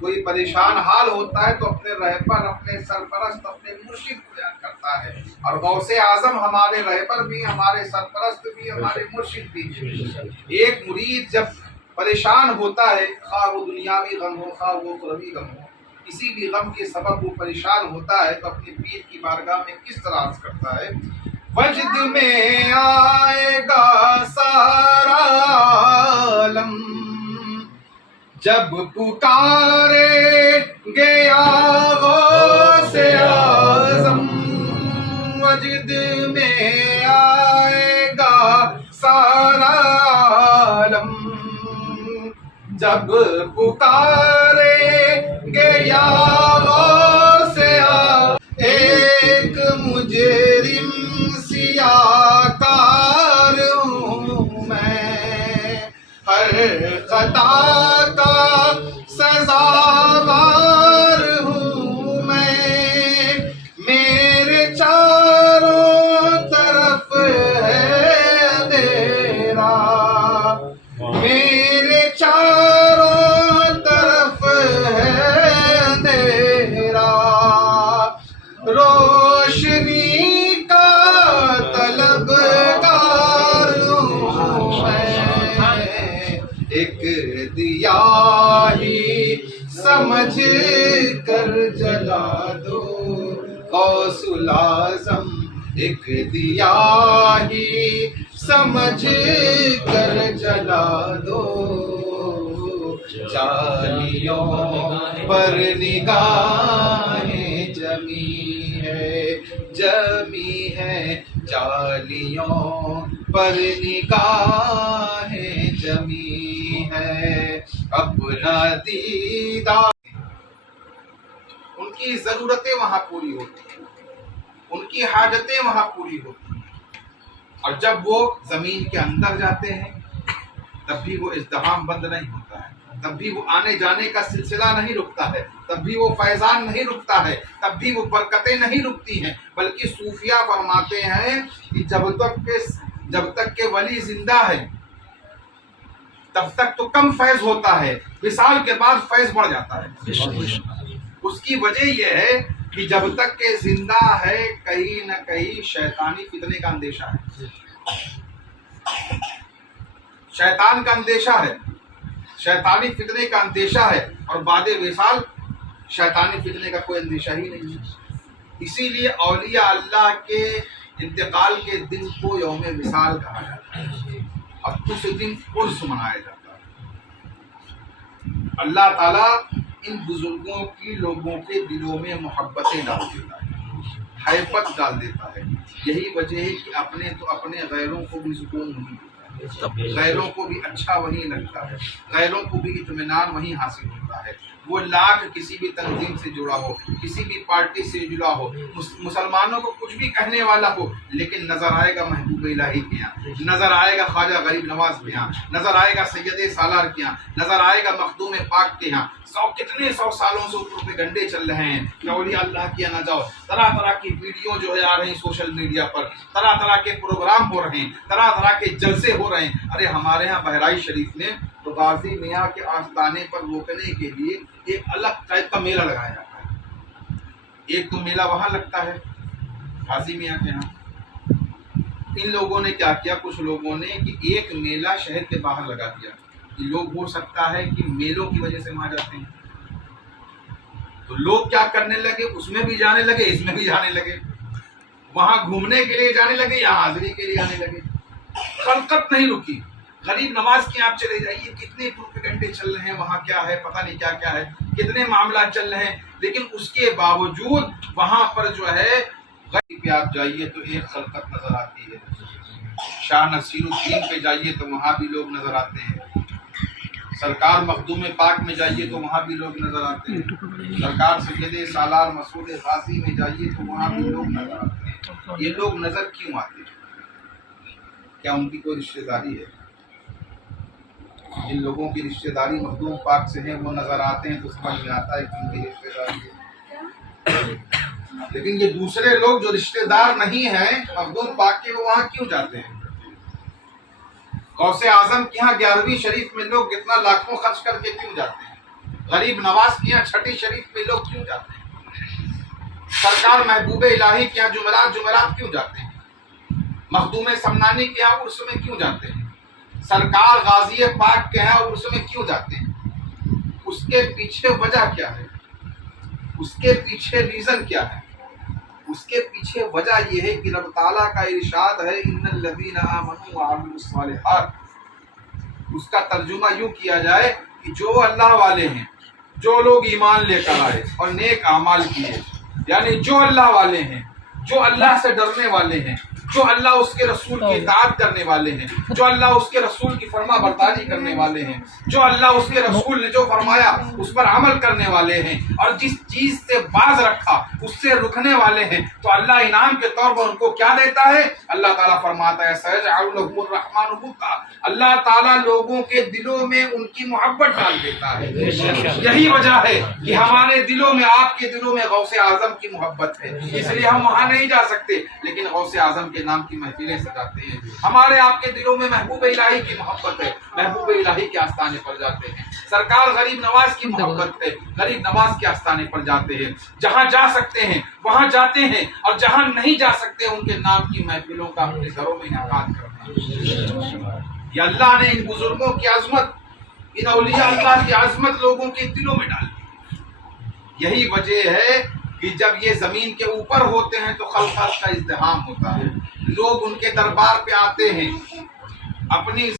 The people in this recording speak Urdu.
کوئی پریشان حال ہوتا ہے تو اپنے رہبر، اپنے سرپرست، اپنے مرشد کو یاد کرتا ہے، اور غوث اعظم ہمارے رہبر بھی، ہمارے سرپرست بھی، ہمارے مرشد بھی۔ ایک مرید جب پریشان ہوتا ہے، خواہ وہ دنیاوی غم ہو، خواہ وہ اخروی غم ہو، کسی بھی غم کے سبب وہ پریشان ہوتا ہے تو اپنے پیر کی بارگاہ میں کس طرح عرض کرتا ہے؟ وجد میں آئے گا سارا عالم، جب پکارے گیا غوث اعظم، وجد میں آئے گا سارا عالم، جب پکارے گیا غوث اعظم۔ ایک مجرم سیاکار ہوں میں، ہر خطا کا سزاوار ہوں میں، میرے چاروں طرف ہے اندھیرا، میرے چاروں طرف ہے اندھیرا، روشنی کا طلبگار ہوں میں، ایک دیا ہی سمجھ کر جلا دو غوث الاعظم، ایک دیا ہی سمجھ کر جلا دو، جالیوں پر نگاہیں جمی ہے، جمی ہے، جالیوں پر نگاہیں جمی ہے، اپنا دیدار۔ ان کی ضرورتیں وہاں پوری ہوتی ہیں، ان کی حاجتیں وہاں پوری ہوتی ہیں، اور جب وہ زمین کے اندر جاتے ہیں تب بھی وہ ازدحام بند نہیں ہوتا ہے، تب بھی وہ آنے جانے کا سلسلہ نہیں رکتا ہے، تب بھی وہ فیضان نہیں رکتا ہے، تب بھی وہ برکتیں نہیں رکتی ہیں، بلکہ صوفیہ فرماتے ہیں کہ جب تک کہ ولی زندہ ہے تب تک تو کم فیض ہوتا ہے، وصال کے بعد فیض بڑھ جاتا ہے۔ اس کی وجہ یہ ہے کہ جب تک کہ زندہ ہے کہیں نہ کہیں شیطانی فتنے کا اندیشہ ہے، شیطان کا اندیشہ ہے، شیطانی فتنے کا اندیشہ ہے، اور بعد وصال شیطانی فتنے کا کوئی اندیشہ ہی نہیں ہے۔ اسی لیے اولیاء اللہ کے انتقال کے دن کو یوم وصال کہا جاتا ہے، اور اس دن عرس منایا جاتا ہے۔ اللہ تعالیٰ ان بزرگوں کی لوگوں کے دلوں میں محبتیں ڈال دیتا ہے، حیبت ڈال دیتا ہے۔ یہی وجہ ہے کہ اپنے تو اپنے، غیروں کو بھی سکون نہیں دیتا ہے، غیروں کو بھی اچھا وہیں لگتا ہے، غیروں کو بھی اطمینان وہیں حاصل ہوتا ہے۔ وہ لاکھ کسی بھی تنظیم سے جڑا ہو، کسی بھی پارٹی سے جڑا ہو، مسلمانوں کو کچھ بھی کہنے والا ہو، لیکن نظر آئے گا محبوب الہی کے یہاں، نظر آئے گا خواجہ غریب نواز کے یہاں، نظر آئے گا سید سالار کے یہاں، نظر آئے گا مخدوم پاک کے یہاں۔ کتنے سو سالوں سے اوپر پہ گنڈے چل رہے ہیں کہ اولیاء اللہ کے یہاں نہ جاؤ، طرح طرح کی ویڈیو جو ہے آ رہی ہیں سوشل میڈیا پر، طرح طرح کے پروگرام ہو رہے ہیں، طرح طرح کے جلسے ہو رہے ہیں۔ ارے ہمارے ہاں بہرائچ شریف میں تو غازی میاں کے آستانے پر روکنے کے لیے ایک الگ ٹائپ کا میلہ لگایا جاتا ہے۔ ایک تو میلہ وہاں لگتا ہے غازی میاں کے یہاں، ان لوگوں نے کیا کیا، کچھ لوگوں نے کہ ایک میلہ شہر کے باہر لگا دیا، لوگ ہو سکتا ہے کہ میلوں کی وجہ سے وہاں جاتے ہیں، تو لوگ کیا کرنے لگے، اس میں بھی جانے لگے، اس میں بھی جانے لگے، وہاں گھومنے کے لیے جانے لگے، یہاں حاضری کے لیے آنے لگے، خلقت نہیں رکی۔ غریب نواز کے آپ چلے جائیے، کتنے پروپیگنڈے چل رہے ہیں وہاں، کیا ہے پتہ نہیں کیا کیا ہے، کتنے معاملات چل رہے ہیں، لیکن اس کے باوجود وہاں پر جو ہے غریب پہ آپ جائیے تو ایک خلقت نظر آتی ہے، شاہ نصیر الدین پہ جائیے تو وہاں بھی لوگ نظر آتے ہیں، سرکار مخدوم پاک میں جائیے تو وہاں بھی لوگ نظر آتے ہیں، سرکار سید سالار مسعود غازی میں جائیے تو وہاں بھی لوگ نظر آتے ہیں۔ یہ لوگ نظر کیوں آتے ہیں؟ کیا ان کی کوئی رشتہ داری ہے؟ جن لوگوں کی رشتہ داری مخدوم پاک سے ہے وہ نظر آتے ہیں تو سمجھ میں آتا ہے کہ ان کی رشتہ داری ہے، لیکن یہ دوسرے لوگ جو رشتہ دار نہیں ہیں مخدوم پاک کے، وہ وہاں کیوں جاتے ہیں؟ غوث اعظم کے یہاں 11ویں شریف میں لوگ اتنا لاکھوں خرچ کر کے کیوں جاتے ہیں؟ غریب نواز کے یہاں چھٹی شریف میں لوگ کیوں جاتے ہیں؟ سرکار محبوب الہی کے یہاں جمعرات کیوں جاتے ہیں؟ مخدوم سمنانی کے یہاں عرس میں کیوں جاتے ہیں؟ سرکار غازی پاک کے یہاں عرس میں کیوں جاتے ہیں؟ اس کے پیچھے وجہ کیا ہے؟ اس کے پیچھے ریزن کیا ہے؟ اس کے پیچھے وجہ یہ ہے کہ رب تعالیٰ کا ارشاد ہے ان الذین آمنوا وعملوا الصالحات. اس کا ترجمہ یوں کیا جائے کہ جو اللہ والے ہیں، جو لوگ ایمان لے کر آئے اور نیک اعمال کیے، یعنی جو اللہ والے ہیں، جو اللہ سے ڈرنے والے ہیں، جو اللہ اس کے رسول کی اطاعت کرنے والے ہیں، جو اللہ اس کے رسول کی فرما برداری کرنے والے ہیں، جو اللہ اس کے رسول نے جو فرمایا اس پر عمل کرنے والے ہیں، اور جس چیز سے باز رکھا اس سے رکنے والے ہیں، تو اللہ انعام کے طور پر ان کو کیا دیتا ہے؟ اللہ تعالیٰ فرماتا ہے سَيَجْعَلُ لَهُمُ الرَّحْمَنُ وُدًّا. اللہ تعالیٰ لوگوں کے دلوں میں ان کی محبت ڈال دیتا ہے. یہی وجہ ہے کہ ہمارے دلوں میں، آپ کے دلوں میں غوث اعظم کی محبت ہے، اس لیے ہم وہاں نہیں جا سکتے لیکن غوث اعظم کے نام کی محفلیں سجاتے ہیں. ہمارے آپ کے دلوں میں محبوب الہی کی محبت ہے، محبوب الہی کے آستانے پر جاتے ہیں. سرکار غریب نواز کی محبت ہے، غریب نواز کے آستانے پر جاتے ہیں. جہاں جا سکتے ہیں وہاں جاتے ہیں، اور جہاں نہیں جا سکتے ان کے نام کی محفلوں کا اپنے گھروں میں انعقاد کرنا. یہ اللہ نے ان بزرگوں کی عظمت، ان اولیاء اللہ کی عظمت لوگوں کے دلوں میں ڈال دی. یہی وجہ ہے کہ جب یہ زمین کے اوپر ہوتے ہیں تو خلق کا ازدحام ہوتا ہے، لوگ ان کے دربار پہ آتے ہیں، اپنی